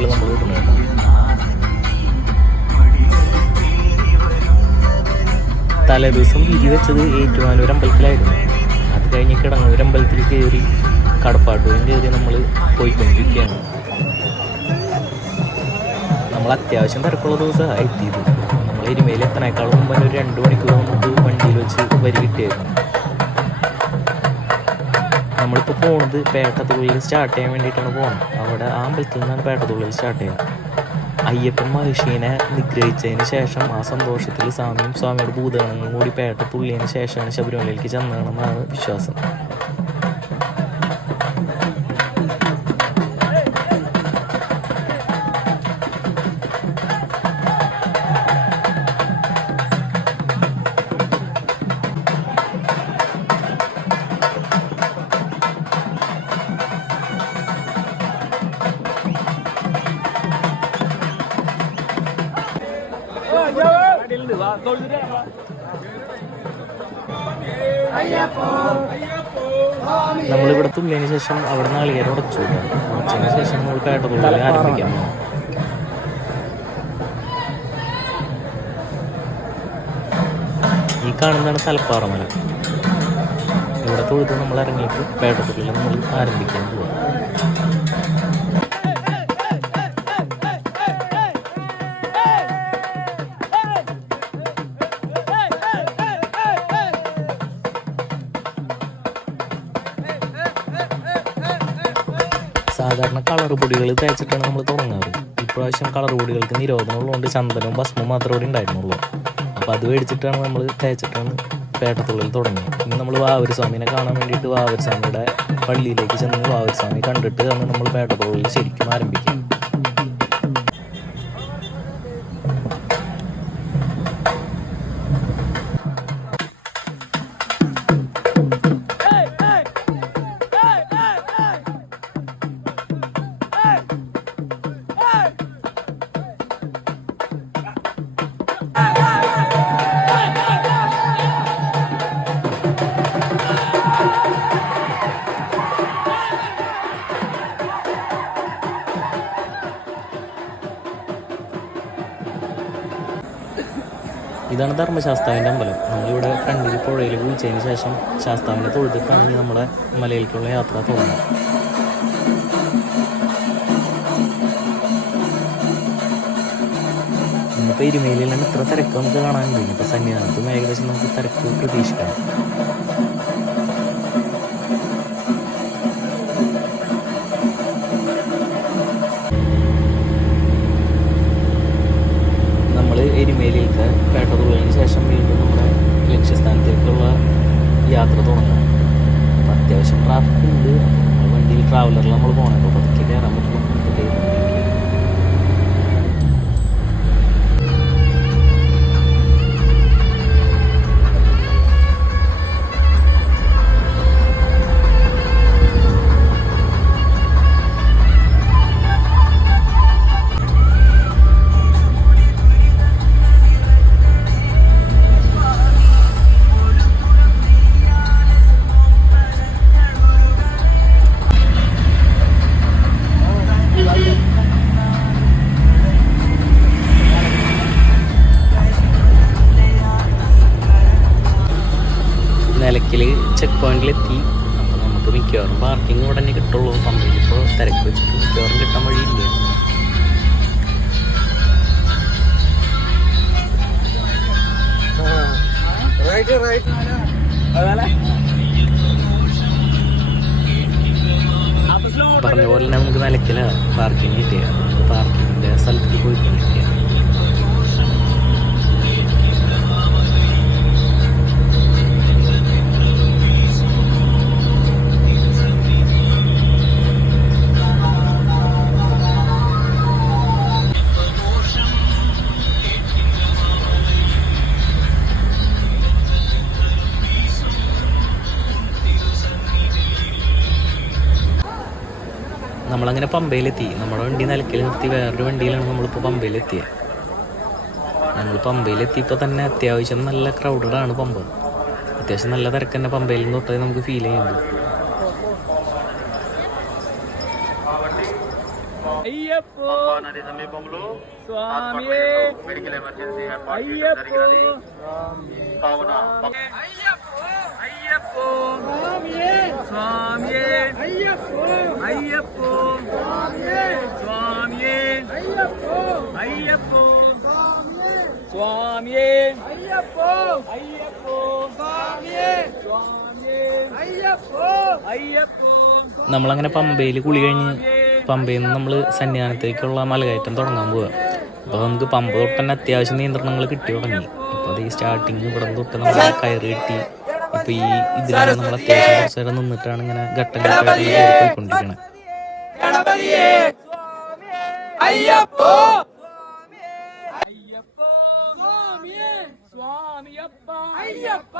Interval നമ്മൾ വിടുന്നത് കേട്ടോ. തലേദിവസം വിരി വെച്ചത് ഏറ്റുമാനൂർ അമ്പലത്തിലായിരുന്നു. അത് കഴിഞ്ഞ് കിടങ്ങൂർ അമ്പലത്തിൽ കയറി കടപ്പാട്ടൂരും കയറി നമ്മൾ പോയിക്കൊണ്ടിരിക്കുകയാണ്. നമ്മൾ അത്യാവശ്യം തിരക്കുള്ള ദിവസമാണ് എത്തിയത്. നമ്മൾ എരുമേലി എത്തനേക്കാളും മുമ്പ് ഒരു 2 മണിക്കൂർ നമുക്ക് വണ്ടിയിൽ വെച്ച് വരി കിട്ടിയായിരുന്നു. നമ്മളിപ്പോൾ പോകുന്നത് പേട്ടത്തുള്ളിൽ സ്റ്റാർട്ട് ചെയ്യാൻ വേണ്ടിയിട്ടാണ് പോകുന്നത്. അവിടെ ആ അമ്പലത്തിൽ നിന്നാണ് പേട്ടത്തുള്ളിൽ സ്റ്റാർട്ട് ചെയ്യുക. അയ്യപ്പൻ മഹിഷീനെ നിഗ്രഹിച്ചതിന് ശേഷം ആ സന്തോഷത്തിൽ സ്വാമിയും സ്വാമിയുടെ ഭൂതഗണങ്ങളും കൂടി പേട്ടത്തുള്ളിയതിന് ശേഷമാണ് ശബരിമലയിലേക്ക് ചെന്നതെന്നാണ് വിശ്വാസം. നമ്മളിവിടെ തുള്ളിയതിന് ശേഷം അവിടെ നാളികേരം ഉടച്ചു. ഉടച്ചതിന് ശേഷം നമ്മൾ പേട്ടത്തുള്ളി ആരംഭിക്കാൻ പോകും. ഈ കാണുന്നതാണ് തലപ്പാറമല. ഇവിടെ തൊഴുത് നമ്മൾ ഇറങ്ങിയിട്ട് പേട്ടത്തുള്ളിൽ നമ്മൾ ആരംഭിക്കാൻ പോവാം. സാധാരണ കളർ പൊടികൾ തേച്ചിട്ടാണ് നമ്മൾ തുടങ്ങാറ്. ഇപ്രാവശ്യം കളർ പൊടികൾക്ക് നിരോധനം ഉള്ളതുകൊണ്ട് ചന്ദനവും ഭസ്മവും മാത്രമേ ഇവിടെ ഉണ്ടായിരുന്നുള്ളൂ. അപ്പോൾ അത് മേടിച്ചിട്ടാണ് നമ്മൾ തേച്ചിട്ടാണ് പേട്ടത്തുള്ളിൽ തുടങ്ങിയത്. ഇനി നമ്മൾ വാവൂർ സ്വാമിനെ കാണാൻ വേണ്ടിയിട്ട് വാവൂർ സ്വാമിയുടെ പള്ളിയിലേക്ക് ചെന്ന് വാവൂർ സ്വാമി കണ്ടിട്ട് ആണ് നമ്മൾ പേട്ടത്തുള്ളിൽ ശരിക്കും ആരംഭിക്കുക. ഇതാണ് ധർമ്മശാസ്താവിൻ്റെ അമ്പലം. നമ്മളിവിടെ ഫ്രണ്ടിൽ പുഴയിൽ കുളിച്ചതിന് ശേഷം ശാസ്താവിനെ തൊഴുതിട്ടാണ് നമ്മുടെ മലയിലേക്കുള്ള യാത്ര തുടങ്ങുന്നത്. ഇന്നിപ്പോൾ എരുമേലിയിലാണ് ഇത്ര തിരക്ക് നമുക്ക് കാണാനുണ്ട്. ഇപ്പോൾ സന്നിധാനത്തും ഏകദേശം നമുക്ക് തിരക്ക് പ്രതീക്ഷിക്കാം. എരുമേലിയിലത്തെ പേട്ടത്തുള്ളിന് ശേഷം വീണ്ടും നമ്മുടെ ലക്ഷ്യസ്ഥാനത്തേക്കുള്ള യാത്ര തുടങ്ങും. അപ്പോൾ അത്യാവശ്യം ട്രാഫിക് ഉണ്ട്. അപ്പോൾ നമ്മൾ വണ്ടിയിൽ ട്രാവലറിൽ നമ്മൾ പോകണം. അപ്പോൾ പതുക്കെ കയറാൻ പറ്റുള്ളൂ. നിലയ്ക്കൽ ചെക്ക് പോയിന്റിലെത്തി. അപ്പോൾ നമുക്ക് മിക്കവാറും പാർക്കിംഗ് ഉടനെ കിട്ടുള്ളൂ. പമ്പയിൽ ഇപ്പോൾ തിരക്ക് വെച്ചിട്ട് മിക്കവാറും കിട്ടാൻ വഴിയില്ല. പറഞ്ഞ പോലെ തന്നെ നമുക്ക് നിലയ്ക്കല പാർക്കിംഗ് കിട്ടിയ പാർക്കിങ്ങിൻ്റെ സ്ഥലത്തേക്ക് പോയിക്കൊണ്ടിരിക്കുക. നമ്മളങ്ങനെ പമ്പയിലെത്തി. നമ്മുടെ വണ്ടി നിലയ്ക്കൽ നിർത്തി വേറൊരു വണ്ടിയിലാണ് നമ്മളിപ്പോൾ പമ്പയിലെത്തിയത്. നമ്മൾ പമ്പയിലെത്തിയപ്പോൾ തന്നെ അത്യാവശ്യം നല്ല ക്രൗഡഡാണ് പമ്പ. അത്യാവശ്യം നല്ല തിരക്ക് തന്നെ പമ്പയിൽ നിന്ന് തൊട്ടേ നമുക്ക് ഫീൽ ചെയ്യുന്നുണ്ട്. అయ్యప్పో స్వామియే అయ్యప్పో అయ్యప్పో స్వామియే అయ్యప్పో అయ్యప్పో స్వామియే అయ్యప్పో സ്വാമിയേ അയ്യപ്പോ അയ്യപ്പോ സ്വാമിയേ സ്വാമിയേ അയ്യപ്പോ അയ്യപ്പോ. നമ്മളങ്ങനെ പമ്പയിൽ കുളി കഴിഞ്ഞ് പമ്പയിൽ നിന്ന് നമ്മൾ സന്നിധാനത്തേക്കുള്ള മലകയറ്റം തുടങ്ങാൻ പോവുക. അപ്പോൾ നമുക്ക് പമ്പ തൊട്ട് തന്നെ അത്യാവശ്യം നിയന്ത്രണങ്ങൾ കിട്ടി തുടങ്ങി. അപ്പോൾ അത് ഈ സ്റ്റാർട്ടിങ് ഇവിടെ തൊട്ട് നമ്മൾ കയറി കിട്ടി. ഇപ്പോൾ ഈ ഇതിലാണ് നമ്മൾ അത്യാവശ്യം കുറച്ച് നേരം നിന്നിട്ടാണ് ഇങ്ങനെ ഘട്ടം ഘട്ടമായിട്ട് പോയിക്കൊണ്ടിരിക്കുന്നത്. അയ്യപ്പോ സ്വാമിയപ്പ അയ്യപ്പ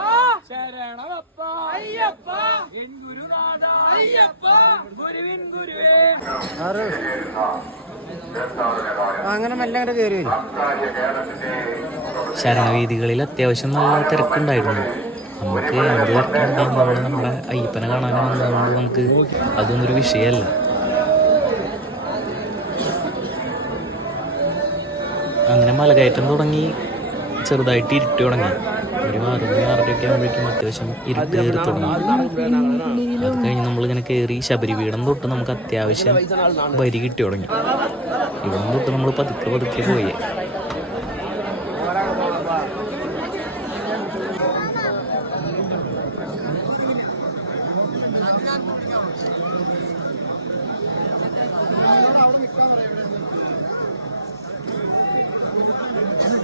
ശരണമപ്പ അയ്യപ്പ എൻ ഗുരുനാഥ അയ്യപ്പ ഗുരുവിൻ ഗുരുവേ. അങ്ങനെ മെല്ലെ അങ്ങനെ കയറി വരും. ശരണവേദികളിൽ അത്യാവശ്യം നല്ല തിരക്കുണ്ടായിരുന്നു. നമുക്ക് എന്ത് തിരക്കുണ്ടാകുമ്പോൾ നമ്മുടെ അയ്യപ്പനെ കാണാൻ വന്നതുകൊണ്ട് നമുക്ക് അതൊന്നും ഒരു വിഷയമല്ല. അങ്ങനെ മലകയറ്റം തുടങ്ങി ചെറുതായിട്ട് ഇരുട്ടി തുടങ്ങി. ഒരു 6 മണി 6:30 ആകുമ്പോഴേക്കും അത്യാവശ്യം ഇരുട്ട് കയറി തുടങ്ങി. അത് കഴിഞ്ഞ് നമ്മളിങ്ങനെ കയറി ശബരിപീഠം തൊട്ട് നമുക്ക് അത്യാവശ്യം വരി കിട്ടി തുടങ്ങി. ഇവിടെ തൊട്ട് നമ്മൾ പതുക്കെ പതുക്കെ പോയി.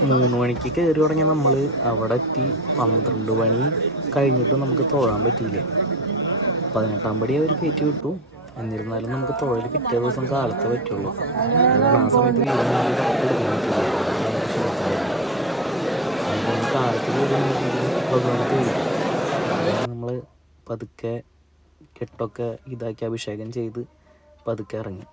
മൂന്ന് മണിക്ക് കയറി തുടങ്ങിയ നമ്മൾ അവിടെ എത്തി. 12 മണി കഴിഞ്ഞിട്ട് നമുക്ക് തൊഴാൻ പറ്റിയില്ല. 18-ാം പടി അവർ കയറ്റി വിട്ടു. എന്നിരുന്നാലും നമുക്ക് തൊഴൽ പിറ്റേ ദിവസം കാലത്തെ പറ്റുള്ളൂ. ആ സമയത്ത് കാലത്ത് നമ്മൾ പതുക്കെ കെട്ടൊക്കെ ഇതാക്കി അഭിഷേകം ചെയ്ത് പതുക്കെ ഇറങ്ങി.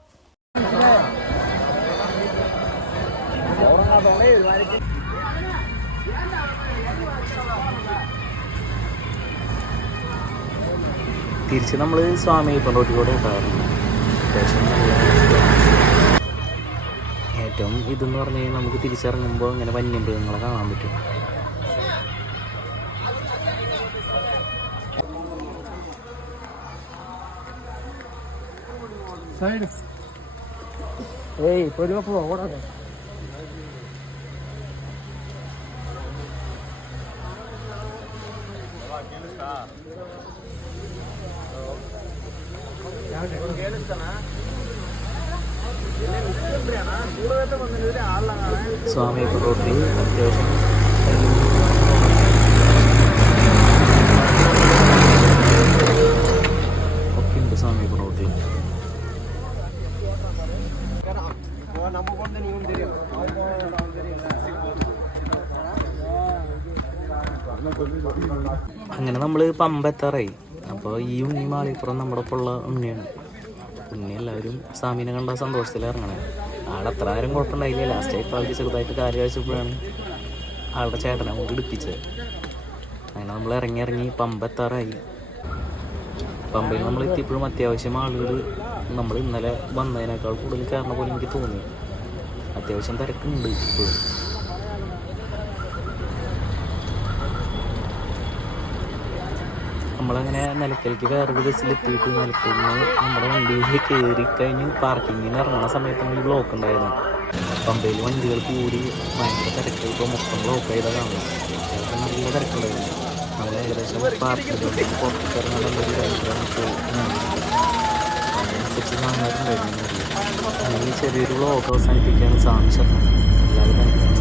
തിരിച്ച് നമ്മൾ സ്വാമിയപ്പൻ റോട്ടിലൂടെ ഉണ്ടായിരുന്നു. അത്യാവശ്യം ഏറ്റവും ഇതെന്ന് പറഞ്ഞു കഴിഞ്ഞാൽ നമുക്ക് തിരിച്ചിറങ്ങുമ്പോൾ ഇങ്ങനെ വന്യമൃഗങ്ങളെ കാണാൻ പറ്റും. സ്വാമിയപ്പൻ റോട്ടിൽ അത്യാവശ്യം ഒക്കെ ഉണ്ട്. സ്വാമിയപ്പൻ റോട്ടിൽ അങ്ങനെ നമ്മൾ പമ്പ എത്താറായി. അപ്പോൾ ഈ ഉണ്ണി മാളിപ്പുറം നമ്മുടെ ഒപ്പം ഉള്ള ഉണ്ണിയാണ്. ഉണ്ണി എല്ലാവരും സ്വാമിനെ കണ്ട സന്തോഷത്തിൽ ഇറങ്ങണേ. ആൾ അത്ര നേരം കുഴപ്പമുണ്ടായില്ല. ലാസ്റ്റ് ആയപ്പോൾ അവർക്ക് ചെറുതായിട്ട് കാല് കാഴ്ചപ്പോഴാണ് ആളുടെ ചേട്ടനെ കൊണ്ട് ഇടിപ്പിച്ചത്. അങ്ങനെ നമ്മൾ ഇറങ്ങി പമ്പ എത്താറായി. പമ്പയിൽ നമ്മൾ എത്തിയപ്പോഴും അത്യാവശ്യം ആളുകൾ നമ്മൾ ഇന്നലെ വന്നതിനേക്കാൾ കൂടുതൽ കയറണ പോലെ എനിക്ക് തോന്നി. അത്യാവശ്യം തിരക്കുണ്ട് ഇപ്പോഴും. നമ്മളങ്ങനെ നിലയ്ക്കലേക്ക് വേറൊരു ബസ്സിലെത്തിയിട്ട് നിലയ്ക്കൽ നിന്ന് നമ്മുടെ വണ്ടിയിൽ കയറി കഴിഞ്ഞ് പാർക്കിങ്ങിൽ നിന്ന് ഇറങ്ങുന്ന സമയത്താണ് ഈ ബ്ലോക്ക് ഉണ്ടായിരുന്നു. പമ്പയിൽ വണ്ടികൾ കൂടി ഭയങ്കര തിരക്ക്. ഇപ്പോൾ മൊത്തം ബ്ലോക്ക് ചെയ്താൽ കാണുന്നത്. അത്യാവശ്യം നല്ല തിരക്കുണ്ടായിരുന്നു. നമ്മൾ ഏകദേശം പാർക്കിലേക്ക് പുറത്തേക്ക് ഇറങ്ങാനുള്ളൊരു അതിനനുസരിച്ച് കാണാറുണ്ടായിരുന്നു. അങ്ങനെ ചെറിയൊരു ബ്ലോക്ക് അവസാനിപ്പിക്കുകയാണ്. സാമി ശർമ്മ എല്ലാവരും